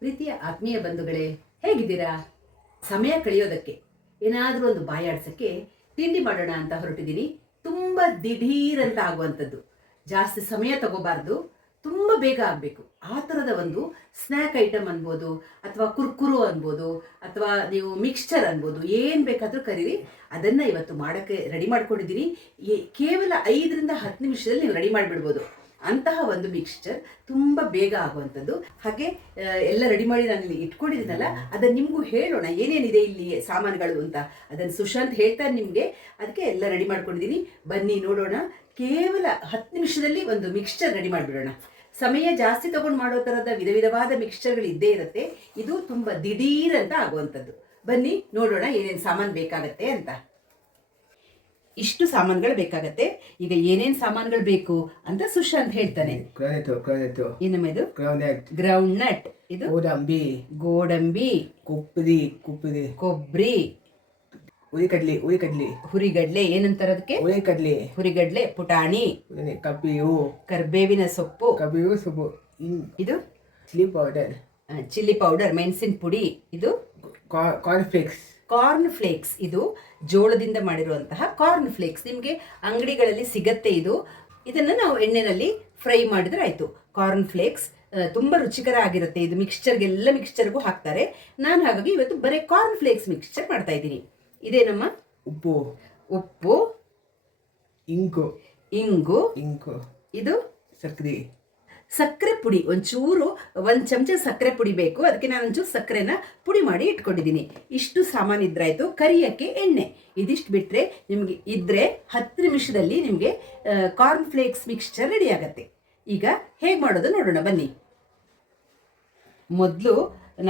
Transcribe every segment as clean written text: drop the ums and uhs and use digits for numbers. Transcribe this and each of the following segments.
ಪ್ರೀತಿಯ ಆತ್ಮೀಯ ಬಂಧುಗಳೇ, ಹೇಗಿದ್ದೀರಾ? ಸಮಯ ಕಳೆಯೋದಕ್ಕೆ ಏನಾದರೂ ಒಂದು ಬಾಯಾಡ್ಸಕ್ಕೆ ತಿಂಡಿ ಮಾಡೋಣ ಅಂತ ಹೊರಟಿದ್ದೀನಿ. ತುಂಬ ದಿಢೀರ್ ಅಂತ ಆಗುವಂಥದ್ದು, ಜಾಸ್ತಿ ಸಮಯ ತಗೋಬಾರ್ದು, ತುಂಬ ಬೇಗ ಆಗಬೇಕು. ಆ ಥರದ ಒಂದು ಸ್ನ್ಯಾಕ್ ಐಟಮ್ ಅನ್ಬೋದು, ಅಥವಾ ಕುರ್ಕುರು ಅನ್ಬೋದು, ಅಥವಾ ನೀವು ಮಿಕ್ಸ್ಚರ್ ಅನ್ಬೋದು, ಏನು ಬೇಕಾದರೂ ಕರೀರಿ. ಅದನ್ನು ಇವತ್ತು ಮಾಡೋಕ್ಕೆ ರೆಡಿ ಮಾಡ್ಕೊಂಡಿದ್ದೀನಿ. ಕೇವಲ 5ರಿಂದ 10 ನಿಮಿಷದಲ್ಲಿ ನೀವು ರೆಡಿ ಮಾಡಿಬಿಡ್ಬೋದು. ಅಂತಹ ಒಂದು ಮಿಕ್ಸ್ಚರ್ ತುಂಬ ಬೇಗ ಆಗುವಂಥದ್ದು. ಹಾಗೆ ಎಲ್ಲ ರೆಡಿ ಮಾಡಿ ನಾನು ಇಲ್ಲಿ ಇಟ್ಕೊಂಡಿದ್ದೀನಲ್ಲ, ಅದನ್ನು ನಿಮಗೂ ಹೇಳೋಣ ಏನೇನಿದೆ ಇಲ್ಲಿ ಸಾಮಾನುಗಳು ಅಂತ. ಅದನ್ನು ಸುಶಾಂತ್ ಹೇಳ್ತಾರೆ ನಿಮಗೆ, ಅದಕ್ಕೆ ಎಲ್ಲ ರೆಡಿ ಮಾಡ್ಕೊಂಡಿದ್ದೀನಿ. ಬನ್ನಿ ನೋಡೋಣ. ಕೇವಲ 10 ನಿಮಿಷದಲ್ಲಿ ಒಂದು ಮಿಕ್ಸ್ಚರ್ ರೆಡಿ ಮಾಡಿಬಿಡೋಣ. ಸಮಯ ಜಾಸ್ತಿ ತಗೊಂಡು ಮಾಡೋ ಥರದ ವಿಧವಾದ ಮಿಕ್ಸ್ಚರ್ಗಳು ಇದ್ದೇ ಇರುತ್ತೆ. ಇದು ತುಂಬ ದಿಢೀರ್ ಅಂತ ಆಗುವಂಥದ್ದು. ಬನ್ನಿ ನೋಡೋಣ ಏನೇನು ಸಾಮಾನು ಬೇಕಾಗತ್ತೆ ಅಂತ. ಇಷ್ಟು ಸಾಮಾನುಗಳು ಬೇಕಾಗತ್ತೆ. ಈಗ ಏನೇನು ಸಾಮಾನುಗಳು ಬೇಕು ಅಂತ ಸುಶಾಂತ್ ಹೇಳ್ತಾನೆ. ಏನಮ್ಮ ಇದು? ಗ್ರೌಂಡ್ ನಟ್, ಇದು ಗೋಡಂಬಿ, ಕೊಬ್ಬರಿ, ಹುರಿಗಡ್ಲೆ, ಏನಂತಾರೆ ಅದಕ್ಕೆ? ಹುರಿಗಡ್ಲೆ, ಪುಟಾಣಿ, ಕರ್ಬೇವಿನ ಸೊಪ್ಪು, ಇದು ಚಿಲ್ಲಿ ಪೌಡರ್, ಮೆಣಸಿನ ಪುಡಿ, ಇದು ಕಾರ್ನ್ ಫ್ಲೇಕ್ಸ್, ಇದು ಜೋಳದಿಂದ ಮಾಡಿರುವಂತಹ ಕಾರ್ನ್ ಫ್ಲೇಕ್ಸ್. ನಿಮಗೆ ಅಂಗಡಿಗಳಲ್ಲಿ ಸಿಗತ್ತೆ ಇದು. ಇದನ್ನು ನಾವು ಎಣ್ಣೆಯಲ್ಲಿ ಫ್ರೈ ಮಾಡಿದ್ರೆ ಆಯಿತು. ಕಾರ್ನ್ ಫ್ಲೇಕ್ಸ್ ತುಂಬ ರುಚಿಕರ ಆಗಿರುತ್ತೆ. ಇದು ಮಿಕ್ಸ್ಚರ್ಗೆಲ್ಲ ಮಿಕ್ಸ್ಚರ್ಗೂ ಹಾಕ್ತಾರೆ. ನಾನು ಹಾಗಾಗಿ ಇವತ್ತು ಬರೀ ಕಾರ್ನ್ ಫ್ಲೇಕ್ಸ್ ಮಿಕ್ಸ್ಚರ್ ಮಾಡ್ತಾ ಇದ್ದೀನಿ. ಇದೇ ನಮ್ಮ ಉಪ್ಪು, ಇಂಗು, ಇದು ಸಕ್ಕರೆ ಪುಡಿ. ಒಂದು ಚಮಚ ಸಕ್ಕರೆ ಪುಡಿ ಬೇಕು. ಅದಕ್ಕೆ ನಾನು ಒಂಚೂರು ಸಕ್ಕರೆನ ಪುಡಿ ಮಾಡಿ ಇಟ್ಕೊಂಡಿದ್ದೀನಿ. ಇಷ್ಟು ಸಾಮಾನು ಇದ್ರಾಯ್ತು. ಕರಿಯಕ್ಕೆ ಎಣ್ಣೆ, ಇದಿಷ್ಟು ಬಿಟ್ಟರೆ ನಿಮಗೆ ಇದ್ರೆ 10 ನಿಮಿಷದಲ್ಲಿ ನಿಮಗೆ ಕಾರ್ನ್ ಫ್ಲೇಕ್ಸ್ ಮಿಕ್ಸ್ಚರ್ ರೆಡಿ ಆಗುತ್ತೆ. ಈಗ ಹೇಗೆ ಮಾಡೋದು ನೋಡೋಣ ಬನ್ನಿ. ಮೊದಲು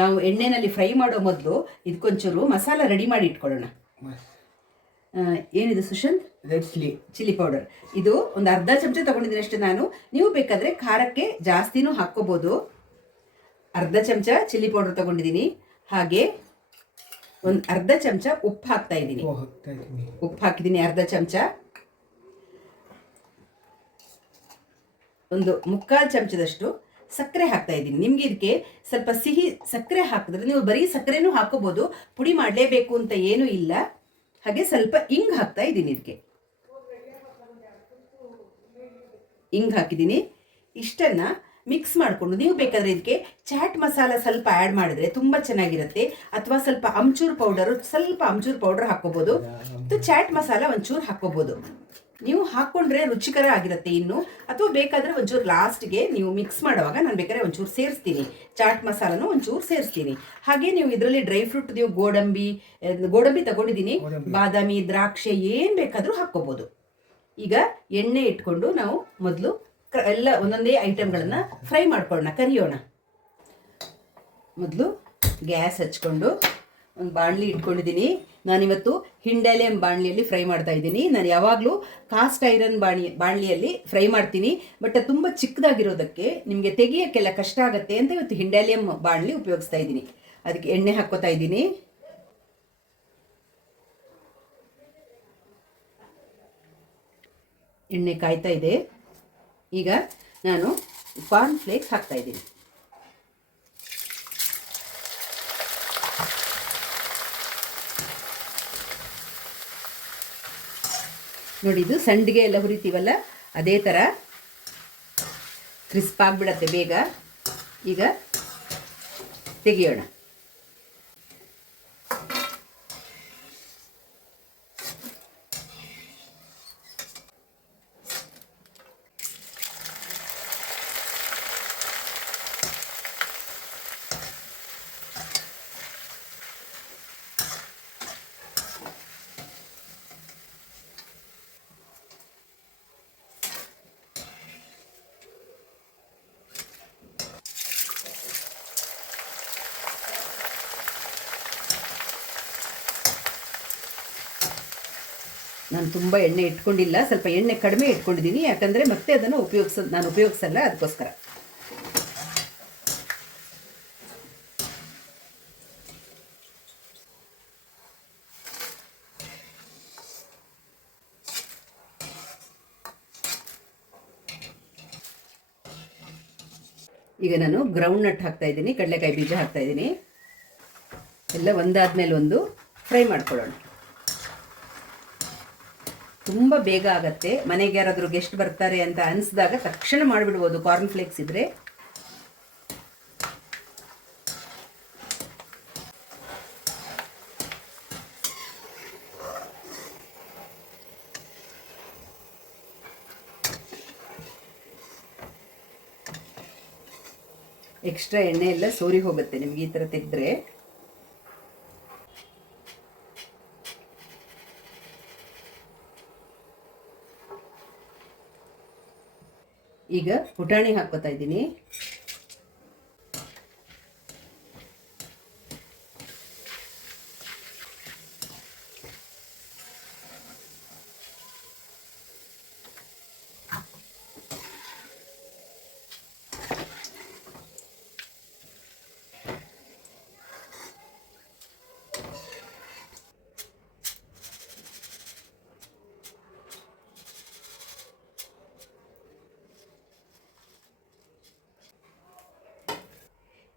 ನಾವು ಎಣ್ಣೆನಲ್ಲಿ ಫ್ರೈ ಮಾಡೋ ಮೊದಲು ಇದಕ್ಕೊಂಚೂರು ಮಸಾಲ ರೆಡಿ ಮಾಡಿ ಇಟ್ಕೊಳ್ಳೋಣ. ಏನಿದು ಸುಶಾಂತ್? Chilli powder. ಇದು ಒಂದು ಅರ್ಧ ಚಮಚ ತಗೊಂಡಿದ್ದೀನಿ ಅಷ್ಟೇ ನಾನು. ನೀವು ಬೇಕಾದರೆ ಖಾರಕ್ಕೆ ಜಾಸ್ತಿನೂ ಹಾಕ್ಕೋಬೋದು. ಅರ್ಧ ಚಮಚ ಚಿಲ್ಲಿ ಪೌಡರ್ ತಗೊಂಡಿದ್ದೀನಿ. ಹಾಗೆ ಒಂದು ಅರ್ಧ ಚಮಚ ಉಪ್ಪು ಹಾಕ್ತಾ ಇದ್ದೀನಿ. ಉಪ್ಪು ಹಾಕಿದ್ದೀನಿ ಅರ್ಧ ಚಮಚ. ಒಂದು 3/4 ಚಮಚದಷ್ಟು ಸಕ್ಕರೆ ಹಾಕ್ತಾ ಇದ್ದೀನಿ. ನಿಮ್ಗೆ ಇದಕ್ಕೆ ಸ್ವಲ್ಪ ಸಿಹಿ ಸಕ್ಕರೆ ಹಾಕಿದ್ರೆ ನೀವು ಬರೀ ಸಕ್ಕರೆನೂ ಹಾಕೋಬಹುದು, ಪುಡಿ ಮಾಡಲೇಬೇಕು ಅಂತ ಏನೂ ಇಲ್ಲ. ಹಾಗೆ ಸ್ವಲ್ಪ ಇಂಗ್ ಹಾಕ್ತಾ ಇದ್ದೀನಿ. ಇದಕ್ಕೆ ಇಂಗ್ ಹಾಕಿದ್ದೀನಿ. ಇಷ್ಟನ್ನ ಮಿಕ್ಸ್ ಮಾಡಿಕೊಂಡು ನೀವು ಬೇಕಾದರೆ ಇದಕ್ಕೆ ಚಾಟ್ ಮಸಾಲ ಸ್ವಲ್ಪ ಆ್ಯಡ್ ಮಾಡಿದ್ರೆ ತುಂಬ ಚೆನ್ನಾಗಿರುತ್ತೆ. ಅಥವಾ ಸ್ವಲ್ಪ ಅಮ್ಚೂರ್ ಪೌಡರ್ ಹಾಕ್ಕೋಬೋದು. ಚಾಟ್ ಮಸಾಲ ಒಂಚೂರು ಹಾಕ್ಕೋಬೋದು. ನೀವು ಹಾಕ್ಕೊಂಡ್ರೆ ರುಚಿಕರ ಆಗಿರುತ್ತೆ ಇನ್ನು. ಅಥವಾ ಬೇಕಾದರೆ ಒಂಚೂರು ಲಾಸ್ಟ್ಗೆ ನೀವು ಮಿಕ್ಸ್ ಮಾಡುವಾಗ ನಾನು ಬೇಕಾದ್ರೆ ಒಂಚೂರು ಸೇರಿಸ್ತೀನಿ, ಚಾಟ್ ಮಸಾಲನೂ ಒಂಚೂರು ಸೇರಿಸ್ತೀನಿ. ಹಾಗೆ ನೀವು ಇದರಲ್ಲಿ ಡ್ರೈ ಫ್ರೂಟ್, ನೀವು ಗೋಡಂಬಿ ತಗೊಂಡಿದ್ದೀನಿ, ಬಾದಾಮಿ, ದ್ರಾಕ್ಷಿ ಏನು ಬೇಕಾದರೂ ಹಾಕ್ಕೋಬೋದು. ಈಗ ಎಣ್ಣೆ ಇಟ್ಕೊಂಡು ನಾವು ಮೊದಲು ಎಲ್ಲ ಒಂದೊಂದೇ ಐಟಮ್ಗಳನ್ನು ಫ್ರೈ ಮಾಡ್ಕೊಳ್ಳೋಣ, ಕರಿಯೋಣ. ಮೊದಲು ಗ್ಯಾಸ್ ಹಚ್ಕೊಂಡು ಒಂದು ಬಾಣಲಿ ಇಟ್ಕೊಂಡಿದ್ದೀನಿ. ನಾನಿವತ್ತು ಹಿಂಡಾಲಿಯಂ ಬಾಣಲಿಯಲ್ಲಿ ಫ್ರೈ ಮಾಡ್ತಾ ಇದ್ದೀನಿ. ನಾನು ಯಾವಾಗಲೂ ಕಾಸ್ಟ್ ಐರನ್ ಬಾಣಲಿಯಲ್ಲಿ ಫ್ರೈ ಮಾಡ್ತೀನಿ. ಬಟ್ ಅದು ತುಂಬ ಚಿಕ್ಕದಾಗಿರೋದಕ್ಕೆ ನಿಮಗೆ ತೆಗಿಯೋಕ್ಕೆಲ್ಲ ಕಷ್ಟ ಆಗುತ್ತೆ ಅಂತ ಇವತ್ತು ಹಿಂಡಾಲಿಯಂ ಬಾಣಲಿ ಉಪಯೋಗಿಸ್ತಾ ಇದ್ದೀನಿ. ಅದಕ್ಕೆ ಎಣ್ಣೆ ಹಾಕ್ಕೋತಾ ಇದ್ದೀನಿ. ಎಣ್ಣೆ ಕಾಯ್ತಾ ಇದೆ. ಈಗ ನಾನು ಕಾರ್ನ್ ಫ್ಲೇಕ್ಸ್ ಹಾಕ್ತಾ ಇದ್ದೀನಿ. ನೋಡಿ, ಇದು ಸಂಡಿಗೆ ಎಲ್ಲ ಹುರಿತೀವಲ್ಲ ಅದೇ ಥರ ಕ್ರಿಸ್ಪ್ ಆಗಿಬಿಡತ್ತೆ ಬೇಗ. ಈಗ ತೆಗಿಯೋಣ. ನಾನು ತುಂಬ ಎಣ್ಣೆ ಇಟ್ಕೊಂಡಿಲ್ಲ, ಸ್ವಲ್ಪ ಎಣ್ಣೆ ಕಡಿಮೆ ಇಟ್ಕೊಂಡಿದ್ದೀನಿ. ಯಾಕಂದರೆ ಮತ್ತೆ ಅದನ್ನು ನಾನು ಉಪಯೋಗಿಸಲ್ಲ, ಅದಕ್ಕೋಸ್ಕರ. ಈಗ ನಾನು ಗ್ರೌಂಡ್ ನಟ್ ಹಾಕ್ತಾ ಇದ್ದೀನಿ, ಕಡಲೆಕಾಯಿ ಬೀಜ ಹಾಕ್ತಾ ಇದ್ದೀನಿ. ಎಲ್ಲ ಒಂದಾದ್ಮೇಲೆ ಒಂದು ಫ್ರೈ ಮಾಡ್ಕೊಳ್ಳೋಣ. ತುಂಬ ಬೇಗ ಆಗತ್ತೆ. ಮನೆಗೆ ಯಾರಾದರೂ ಗೆಸ್ಟ್ ಬರ್ತಾರೆ ಅಂತ ಅನಿಸಿದಾಗ ತಕ್ಷಣ ಮಾಡಿಬಿಡ್ಬೋದು ಕಾರ್ನ್ ಫ್ಲೇಕ್ಸ್ ಇದ್ದರೆ. ಎಕ್ಸ್ಟ್ರಾ ಎಣ್ಣೆ ಎಲ್ಲ ಸೋರಿ ಹೋಗುತ್ತೆ ನಿಮಗೆ ಈ ಥರ ತೆಗೆದ್ರೆ. ಈಗ ಪುಟಾಣಿ ಹಾಕ್ಕೋತಾ ಇದ್ದೀನಿ.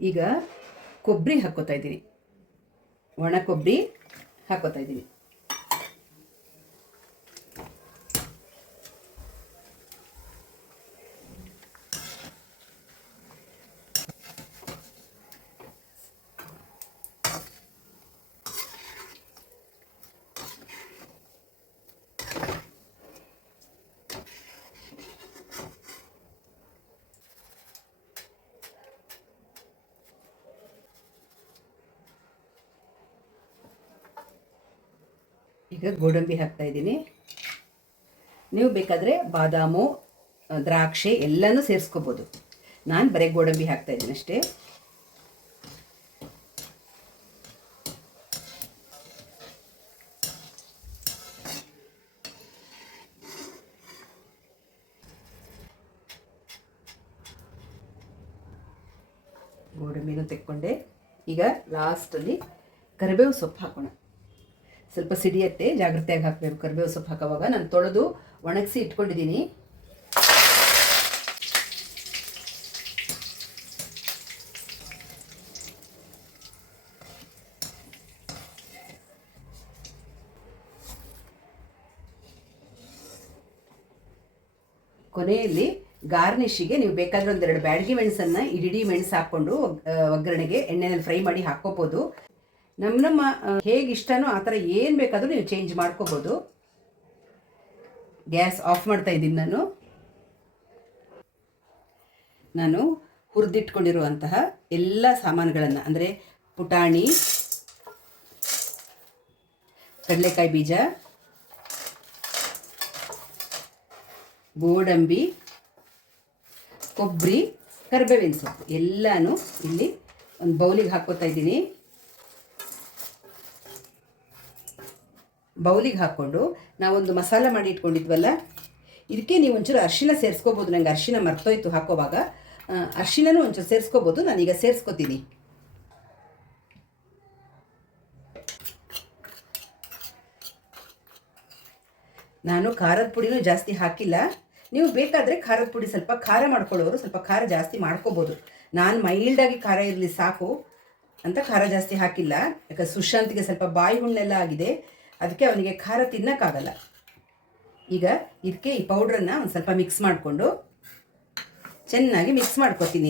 ಈಗ ಕೊಬ್ಬರಿ ಹಾಕ್ಕೋತಾ ಇದ್ದೀನಿ, ಒಣ ಕೊಬ್ಬರಿ ಹಾಕ್ಕೋತಾ ಇದ್ದೀನಿ. ಈಗ ಗೋಡಂಬಿ ಹಾಕ್ತಾ ಇದ್ದೀನಿ. ನೀವು ಬೇಕಾದರೆ ಬಾದಾಮು, ದ್ರಾಕ್ಷಿ ಎಲ್ಲನೂ ಸೇರಿಸ್ಕೋಬೋದು. ನಾನು ಬರೀ ಗೋಡಂಬಿ ಹಾಕ್ತಾ ಇದ್ದೀನಿ ಅಷ್ಟೇ. ಗೋಡಂಬಿನೂ ತೆಕ್ಕೊಂಡೆ. ಈಗ ಲಾಸ್ಟಲ್ಲಿ ಕರಿಬೇವು ಸೊಪ್ಪು ಹಾಕೋಣ. ಸ್ವಲ್ಪ ಸಿಡಿಯತ್ತೆ, ಜಾಗ್ರತೆಯಾಗಿ ಹಾಕಬೇಕು. ಕರಿಬೇವು ಸೊಪ್ಪು ಹಾಕೋವಾಗ ನಾನು ತೊಳೆದು ಒಣಗಿಸಿ ಇಟ್ಕೊಂಡಿದ್ದೀನಿ. ಕೊನೆಯಲ್ಲಿ ಗಾರ್ನಿಷಿಗೆ ನೀವು ಬೇಕಾದರೆ ಒಂದೆರಡು ಬ್ಯಾಡಗಿ ಮೆಣಸನ್ನು ಇಡೀ ಮೆಣಸು ಹಾಕ್ಕೊಂಡು ಒಗ್ಗರಣೆಗೆ ಎಣ್ಣೆಯಲ್ಲಿ ಫ್ರೈ ಮಾಡಿ ಹಾಕ್ಕೋಬೋದು. ನಮ್ಮ ಹೇಗೆ ಇಷ್ಟನೋ ಆ ಥರ ಏನು ಬೇಕಾದರೂ ನೀವು ಚೇಂಜ್ ಮಾಡ್ಕೋಬೋದು. ಗ್ಯಾಸ್ ಆಫ್ ಮಾಡ್ತಾ ಇದ್ದೀನಿ. ನಾನು ಹುರಿದಿಟ್ಕೊಂಡಿರುವಂತಹ ಎಲ್ಲ ಸಾಮಾನುಗಳನ್ನು, ಅಂದರೆ ಪುಟಾಣಿ, ಕಡಲೆಕಾಯಿ ಬೀಜ, ಗೋಡಂಬಿ, ಕೊಬ್ಬರಿ, ಕರಿಬೇವಿನ ಸೊಪ್ಪು ಎಲ್ಲನೂ ಇಲ್ಲಿ ಒಂದು ಬೌಲಿಗೆ ಹಾಕ್ಕೋತಾ ಇದ್ದೀನಿ. ಬೌಲಿಗೆ ಹಾಕ್ಕೊಂಡು ನಾವೊಂದು ಮಸಾಲ ಮಾಡಿ ಇಟ್ಕೊಂಡಿದ್ವಲ್ಲ, ಇದಕ್ಕೆ ನೀವು ಒಂಚೂರು ಅರಿಶಿನ ಸೇರಿಸ್ಕೋಬೋದು. ನನಗೆ ಅರಿಶಿನ ಮರ್ತೋಯ್ತು ಹಾಕೋವಾಗ. ಅರಿಶಿನೂ ಒಂಚೂರು ಸೇರಿಸ್ಕೋಬೋದು. ನಾನೀಗ ಸೇರಿಸ್ಕೋತೀನಿ. ನಾನು ಖಾರದ ಪುಡಿನೂ ಜಾಸ್ತಿ ಹಾಕಿಲ್ಲ. ನೀವು ಬೇಕಾದರೆ ಖಾರದ ಪುಡಿ ಸ್ವಲ್ಪ ಖಾರ ಮಾಡ್ಕೊಳ್ಳೋರು ಸ್ವಲ್ಪ ಖಾರ ಜಾಸ್ತಿ ಮಾಡ್ಕೋಬೋದು. ನಾನು ಮೈಲ್ಡಾಗಿ ಖಾರ ಇರಲಿ ಸಾಕು ಅಂತ ಖಾರ ಜಾಸ್ತಿ ಹಾಕಿಲ್ಲ. ಯಾಕಂದ್ರೆ ಸುಶಾಂತ್ಗೆ ಸ್ವಲ್ಪ ಬಾಯಿ ಹುಣ್ಣೆಲ್ಲ ಆಗಿದೆ, ಅದಕ್ಕೆ ಅವನಿಗೆ ಖಾರ ತಿನ್ನೋಕ್ಕಾಗಲ್ಲ. ಈಗ ಇದಕ್ಕೆ ಈ ಪೌಡ್ರನ್ನು ಒಂದು ಸ್ವಲ್ಪ ಮಿಕ್ಸ್ ಮಾಡಿಕೊಂಡು ಚೆನ್ನಾಗಿ ಮಿಕ್ಸ್ ಮಾಡ್ಕೊತೀನಿ.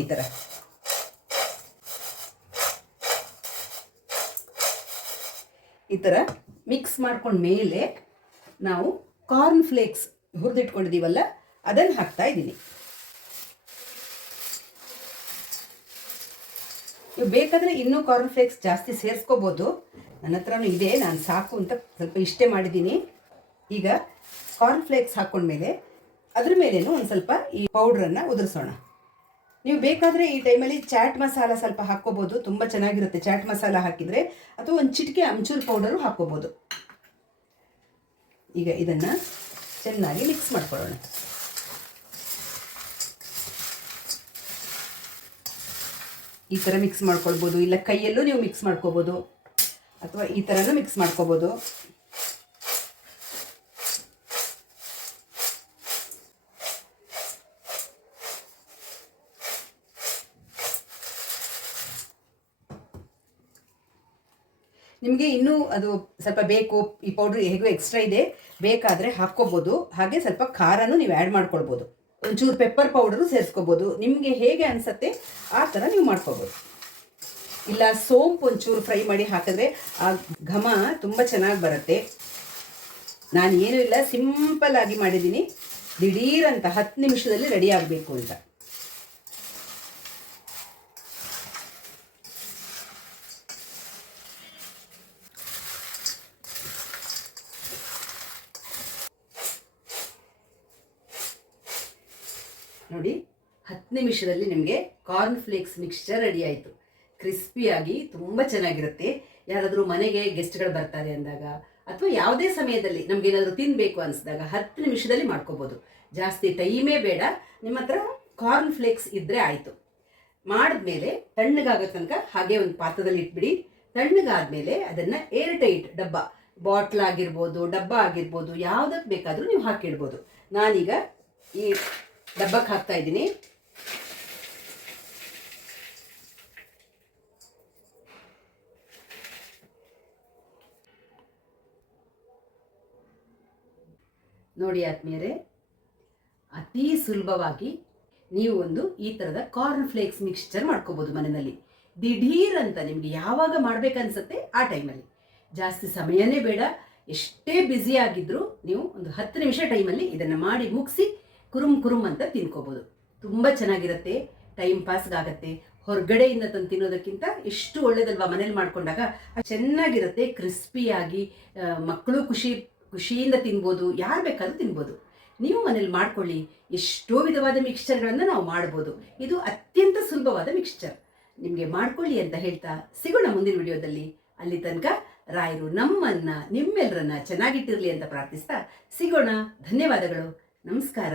ಈ ಥರ ಮಿಕ್ಸ್ ಮಾಡ್ಕೊಂಡ ಮೇಲೆ ನಾವು ಕಾರ್ನ್ ಫ್ಲೇಕ್ಸ್ ಹುರಿದಿಟ್ಕೊಂಡಿದ್ದೀವಲ್ಲ ಅದನ್ನು ಹಾಕ್ತಾ ಇದ್ದೀನಿ. ನೀವು ಬೇಕಾದರೆ ಇನ್ನೂ ಕಾರ್ನ್ ಫ್ಲೇಕ್ಸ್ ಜಾಸ್ತಿ ಸೇರಿಸ್ಕೋಬೋದು. ನನ್ನ ಹತ್ರನೂ ಇದೆ, ನಾನು ಸಾಕು ಅಂತ ಸ್ವಲ್ಪ ಇಷ್ಟೇ ಮಾಡಿದ್ದೀನಿ. ಈಗ ಕಾರ್ನ್ ಫ್ಲೇಕ್ಸ್ ಹಾಕ್ಕೊಂಡ್ಮೇಲೆ ಅದ್ರ ಮೇಲೇನು ಒಂದು ಸ್ವಲ್ಪ ಈ ಪೌಡ್ರನ್ನು ಉದುರಿಸೋಣ. ನೀವು ಬೇಕಾದರೆ ಈ ಟೈಮಲ್ಲಿ ಚಾಟ್ ಮಸಾಲ ಸ್ವಲ್ಪ ಹಾಕ್ಕೋಬೋದು, ತುಂಬ ಚೆನ್ನಾಗಿರುತ್ತೆ ಚಾಟ್ ಮಸಾಲ ಹಾಕಿದರೆ. ಅಥವಾ ಒಂದು ಚಿಟಿಕೆ ಅಮ್ಚೂರ್ ಪೌಡರು ಹಾಕ್ಕೋಬೋದು. ಈಗ ಇದನ್ನು ಚೆನ್ನಾಗಿ ಮಿಕ್ಸ್ ಮಾಡ್ಕೊಳ್ಳೋಣ. ಈ ಥರ ಮಿಕ್ಸ್ ಮಾಡ್ಕೊಳ್ಬೋದು, ಇಲ್ಲ ಕೈಯಲ್ಲೂ ನೀವು ಮಿಕ್ಸ್ ಮಾಡ್ಕೋಬೋದು, ಅಥವಾ ಈ ಥರನೂ ಮಿಕ್ಸ್ ಮಾಡ್ಕೋಬೋದು. ನಿಮಗೆ ಇನ್ನೂ ಅದು ಸ್ವಲ್ಪ ಬೇಕು, ಈ ಪೌಡ್ರ್ ಹೇಗೂ ಎಕ್ಸ್ಟ್ರಾ ಇದೆ, ಬೇಕಾದರೆ ಹಾಕ್ಕೋಬೋದು. ಹಾಗೆ ಸ್ವಲ್ಪ ಖಾರನೂ ನೀವು ಆ್ಯಡ್ ಮಾಡ್ಕೊಳ್ಬೋದು. ಒಂಚೂರು ಪೆಪ್ಪರ್ ಪೌಡರು ಸೇರಿಸ್ಕೋಬೋದು. ನಿಮಗೆ ಹೇಗೆ ಅನಿಸುತ್ತೆ ಆ ಥರ ನೀವು ಮಾಡ್ಕೋಬೋದು. ಇಲ್ಲ ಸೋಂಪು ಒಂಚೂರು ಫ್ರೈ ಮಾಡಿ ಹಾಕಿದ್ರೆ ಆ ಘಮ ತುಂಬ ಚೆನ್ನಾಗಿ ಬರುತ್ತೆ. ನಾನು ಏನೂ ಇಲ್ಲ, ಸಿಂಪಲ್ ಆಗಿ ಮಾಡಿದ್ದೀನಿ. ದಿಢೀರಂತ 10 ನಿಮಿಷದಲ್ಲಿ ರೆಡಿ ಆಗಬೇಕು ಅಂತ. ನೋಡಿ, 10 ನಿಮಿಷದಲ್ಲಿ ನಿಮಗೆ ಕಾರ್ನ್ ಫ್ಲೇಕ್ಸ್ ಮಿಕ್ಸ್ಚರ್ ರೆಡಿ ಆಯಿತು. ಕ್ರಿಸ್ಪಿಯಾಗಿ ತುಂಬ ಚೆನ್ನಾಗಿರುತ್ತೆ. ಯಾರಾದರೂ ಮನೆಗೆ ಗೆಸ್ಟ್ಗಳು ಬರ್ತಾರೆ ಅಂದಾಗ ಅಥವಾ ಯಾವುದೇ ಸಮಯದಲ್ಲಿ ನಮಗೇನಾದರೂ ತಿನ್ನಬೇಕು ಅನಿಸಿದಾಗ 10 ನಿಮಿಷದಲ್ಲಿ ಮಾಡ್ಕೋಬೋದು. ಜಾಸ್ತಿ ಟೈಮೇ ಬೇಡ. ನಿಮ್ಮ ಹತ್ರ ಕಾರ್ನ್ ಫ್ಲೇಕ್ಸ್ ಇದ್ದರೆ ಆಯಿತು. ಮಾಡಿದ್ಮೇಲೆ ತಣ್ಣಗಾಗೋ ತನಕ ಹಾಗೆ ಒಂದು ಪಾತ್ರದಲ್ಲಿ ಇಟ್ಬಿಡಿ. ತಣ್ಣಗಾದ್ಮೇಲೆ ಅದನ್ನು ಏರ್ ಟೈಟ್ ಡಬ್ಬ, ಬಾಟ್ಲ್ ಆಗಿರ್ಬೋದು, ಡಬ್ಬ ಆಗಿರ್ಬೋದು, ಯಾವುದಕ್ಕೆ ಬೇಕಾದರೂ ನೀವು ಹಾಕಿಡ್ಬೋದು. ನಾನೀಗ ಈ ಡಬ್ಬಕ್ಕೆ ಹಾಕ್ತಾ ಇದ್ದೀನಿ. ನೋಡಿ ಆತ್ಮೀಯರೇ, ಅತಿ ಸುಲಭವಾಗಿ ನೀವು ಒಂದು ಈ ಥರದ ಕಾರ್ನ್ ಫ್ಲೇಕ್ಸ್ ಮಿಕ್ಸ್ಚರ್ ಮಾಡ್ಕೋಬೋದು ಮನೆಯಲ್ಲಿ. ದಿಢೀರ್ ಅಂತ ನಿಮಗೆ ಯಾವಾಗ ಮಾಡ್ಬೇಕನ್ಸುತ್ತೆ ಆ ಟೈಮಲ್ಲಿ. ಜಾಸ್ತಿ ಸಮಯನೇ ಬೇಡ. ಎಷ್ಟೇ ಬ್ಯುಸಿ ಆಗಿದ್ದರೂ ನೀವು ಒಂದು 10 ನಿಮಿಷ ಟೈಮಲ್ಲಿ ಇದನ್ನು ಮಾಡಿ ಮುಗಿಸಿ ಕುರುಮ್ ಅಂತ ತಿನ್ಕೋಬೋದು. ತುಂಬ ಚೆನ್ನಾಗಿರುತ್ತೆ, ಟೈಮ್ ಪಾಸ್ಗಾಗತ್ತೆ. ಹೊರಗಡೆಯಿಂದ ತಂದು ತಿನ್ನೋದಕ್ಕಿಂತ ಎಷ್ಟು ಒಳ್ಳೇದಲ್ವಾ ಮನೇಲಿ ಮಾಡ್ಕೊಂಡಾಗ. ಚೆನ್ನಾಗಿರುತ್ತೆ, ಕ್ರಿಸ್ಪಿಯಾಗಿ. ಮಕ್ಕಳು ಖುಷಿಯಿಂದ ತಿನ್ಬೋದು, ಯಾರು ಬೇಕಾದ್ರೂ ತಿನ್ಬೋದು. ನೀವು ಮನೇಲಿ ಮಾಡ್ಕೊಳ್ಳಿ. ಎಷ್ಟೋ ವಿಧವಾದ ಮಿಕ್ಸ್ಚರ್ಗಳನ್ನು ನಾವು ಮಾಡ್ಬೋದು. ಇದು ಅತ್ಯಂತ ಸುಲಭವಾದ ಮಿಕ್ಸ್ಚರ್. ನಿಮಗೆ ಮಾಡ್ಕೊಳ್ಳಿ ಅಂತ ಹೇಳ್ತಾ ಸಿಗೋಣ ಮುಂದಿನ ವಿಡಿಯೋದಲ್ಲಿ. ಅಲ್ಲಿ ತನಕ ರಾಯರು ನಿಮ್ಮೆಲ್ಲರನ್ನ ಚೆನ್ನಾಗಿಟ್ಟಿರಲಿ ಅಂತ ಪ್ರಾರ್ಥಿಸ್ತಾ ಸಿಗೋಣ. ಧನ್ಯವಾದಗಳು. ನಮಸ್ಕಾರ.